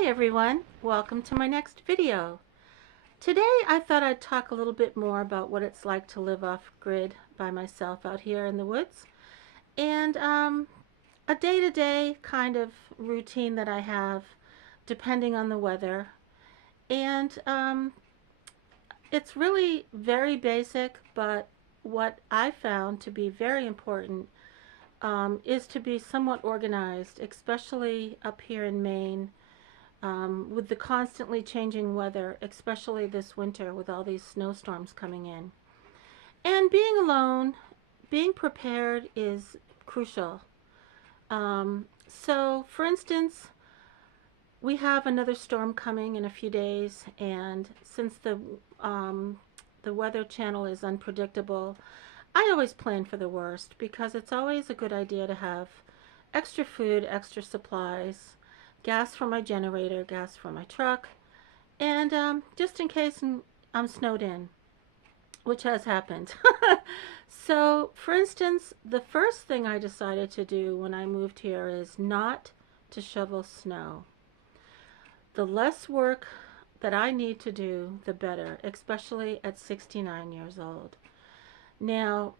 Hi everyone, welcome to my next video. Today I thought I'd talk a little bit more about what it's like to live off grid by myself out here in the woods and a day-to-day kind of routine that I have depending on the weather. And it's really very basic, but what I found to be very important is to be somewhat organized, especially up here in Maine. With the constantly changing weather, especially this winter with all these snowstorms coming in. And being alone, being prepared is crucial. So, for instance, we have another storm coming in a few days, and since the Weather Channel is unpredictable, I always plan for the worst because it's always a good idea to have extra food, extra supplies, gas for my generator, gas for my truck, and just in case I'm snowed in, which has happened. So, for instance, the first thing I decided to do when I moved here is not to shovel snow. The less work that I need to do, the better, especially at 69 years old. Now,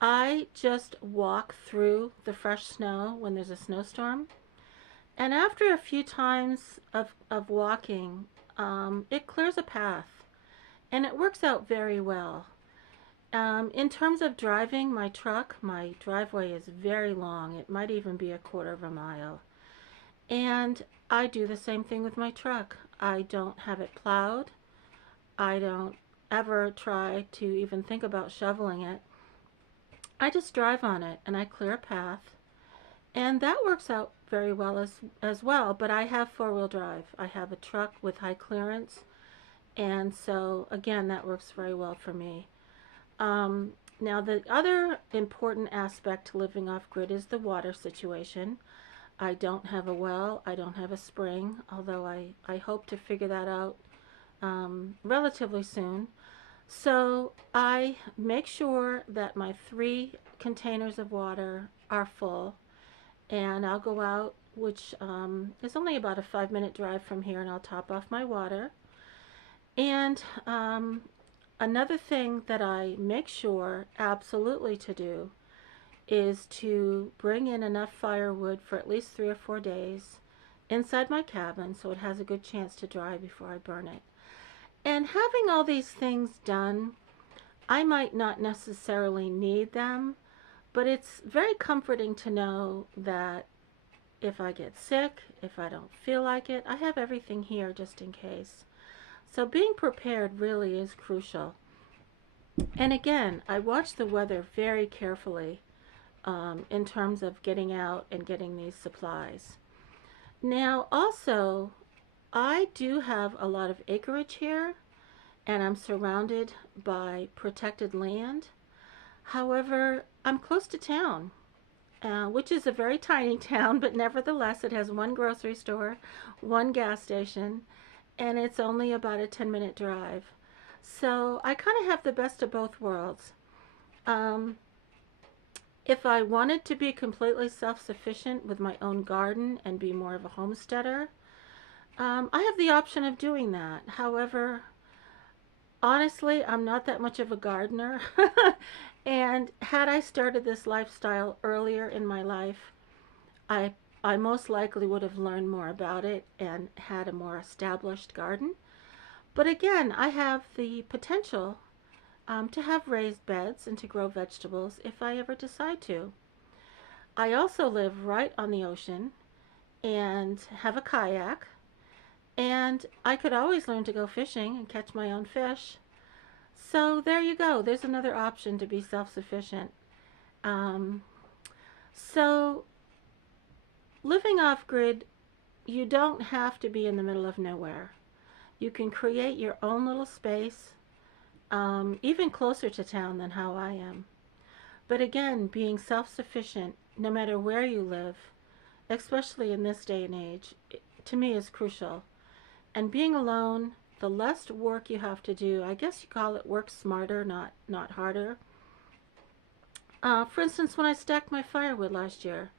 I just walk through the fresh snow when there's a snowstorm. And after a few times of walking, it clears a path and it works out very well. In terms of driving my truck, my driveway is very long. It might even be a quarter of a mile. And I do the same thing with my truck. I don't have it plowed. I don't ever try to even think about shoveling it. I just drive on it and I clear a path. And that works out very well as well, but I have four-wheel drive. I have a truck with high clearance, and so again, that works very well for me. Now, the other important aspect to living off-grid is the water situation. I don't have a well, I don't have a spring, although I hope to figure that out relatively soon. So I make sure that my 3 containers of water are full, and I'll go out, which is only about a 5-minute drive from here, and I'll top off my water. And another thing that I make sure absolutely to do is to bring in enough firewood for at least 3 or 4 days inside my cabin so it has a good chance to dry before I burn it. And having all these things done, I might not necessarily need them, but it's very comforting to know that if I get sick, if I don't feel like it, I have everything here just in case. So being prepared really is crucial. And again, I watch the weather very carefully in terms of getting out and getting these supplies. Now also, I do have a lot of acreage here, and I'm surrounded by protected land. However, I'm close to town, which is a very tiny town, but nevertheless it has 1 grocery store, 1 gas station, and it's only about a 10-minute drive. So I kind of have the best of both worlds. If I wanted to be completely self-sufficient with my own garden and be more of a homesteader, I have the option of doing that. However, honestly, I'm not that much of a gardener. And had I started this lifestyle earlier in my life, I most likely would have learned more about it and had a more established garden. But again, I have the potential to have raised beds and to grow vegetables if I ever decide to. I also live right on the ocean and have a kayak, and I could always learn to go fishing and catch my own fish. So there you go. There's another option to be self-sufficient. So living off-grid, you don't have to be in the middle of nowhere. You can create your own little space, even closer to town than how I am. But again, being self-sufficient, no matter where you live, especially in this day and age, to me is crucial. And being alone, the less work you have to do, I guess you call it work smarter, not harder. For instance, when I stacked my firewood last year,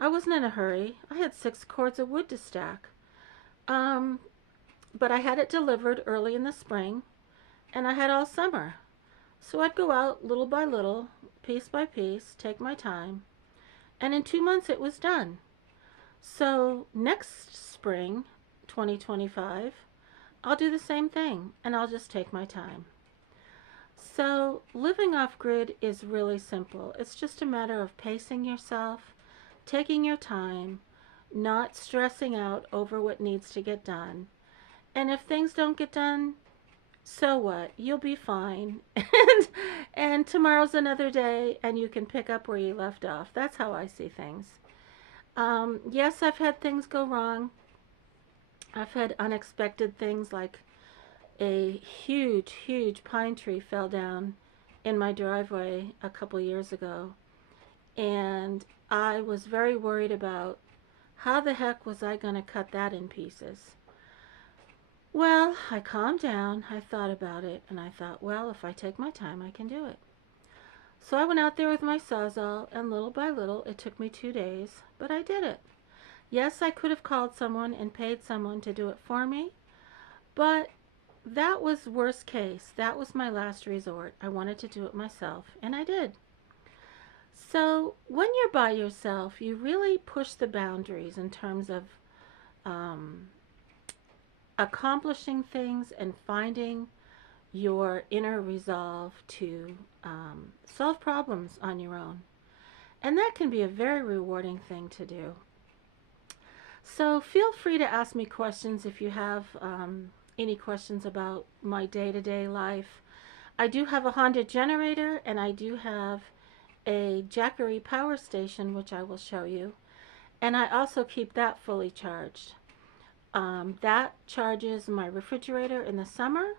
I wasn't in a hurry. I had 6 cords of wood to stack. Um, but I had it delivered early in the spring, and I had all summer. So I'd go out little by little, piece by piece, take my time, and in 2 months it was done. So next spring, 2025, I'll do the same thing, and I'll just take my time. So living off grid is really simple. It's just a matter of pacing yourself, taking your time, not stressing out over what needs to get done. And if things don't get done, so what? You'll be fine. And tomorrow's another day and you can pick up where you left off. That's how I see things. Yes, I've had things go wrong. I've had unexpected things like a huge, huge pine tree fell down in my driveway a couple years ago. And I was very worried about how the heck was I going to cut that in pieces. Well, I calmed down, I thought about it, and I thought, well, if I take my time, I can do it. So I went out there with my Sawzall, and little by little, it took me 2 days, but I did it. Yes, I could have called someone and paid someone to do it for me, but that was worst case. That was my last resort. I wanted to do it myself, and I did. So when you're by yourself, you really push the boundaries in terms of um, accomplishing things and finding your inner resolve to solve problems on your own. And that can be a very rewarding thing to do. So feel free to ask me questions if you have any questions about my day-to-day life. I do have a Honda generator and I do have a Jackery power station, which I will show you. And I also keep that fully charged. That charges my refrigerator in the summer.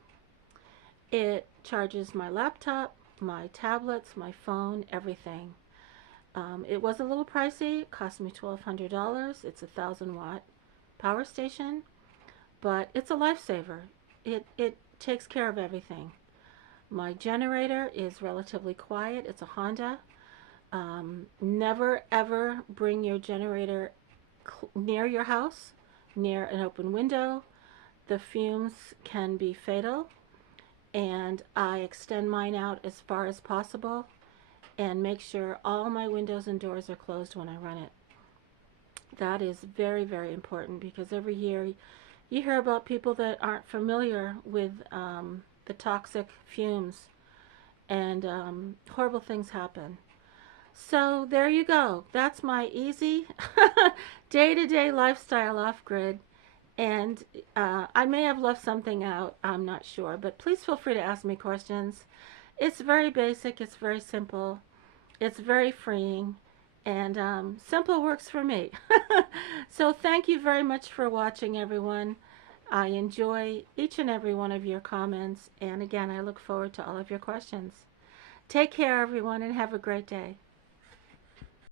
It charges my laptop, my tablets, my phone, everything. It was a little pricey. It cost me $1,200. It's a 1,000 watt power station, but it's a lifesaver. It takes care of everything. My generator is relatively quiet. It's a Honda. Never ever bring your generator near your house, near an open window. The fumes can be fatal, and I extend mine out as far as possible and make sure all my windows and doors are closed when I run it. That is very, very important because every year you hear about people that aren't familiar with the toxic fumes, and horrible things happen. So there you go. That's my easy day-to-day lifestyle off-grid. And I may have left something out. I'm not sure. But please feel free to ask me questions. It's very basic. It's very simple. It's very freeing. And simple works for me. So thank you very much for watching, everyone. I enjoy each and every one of your comments. And again, I look forward to all of your questions. Take care, everyone, and have a great day.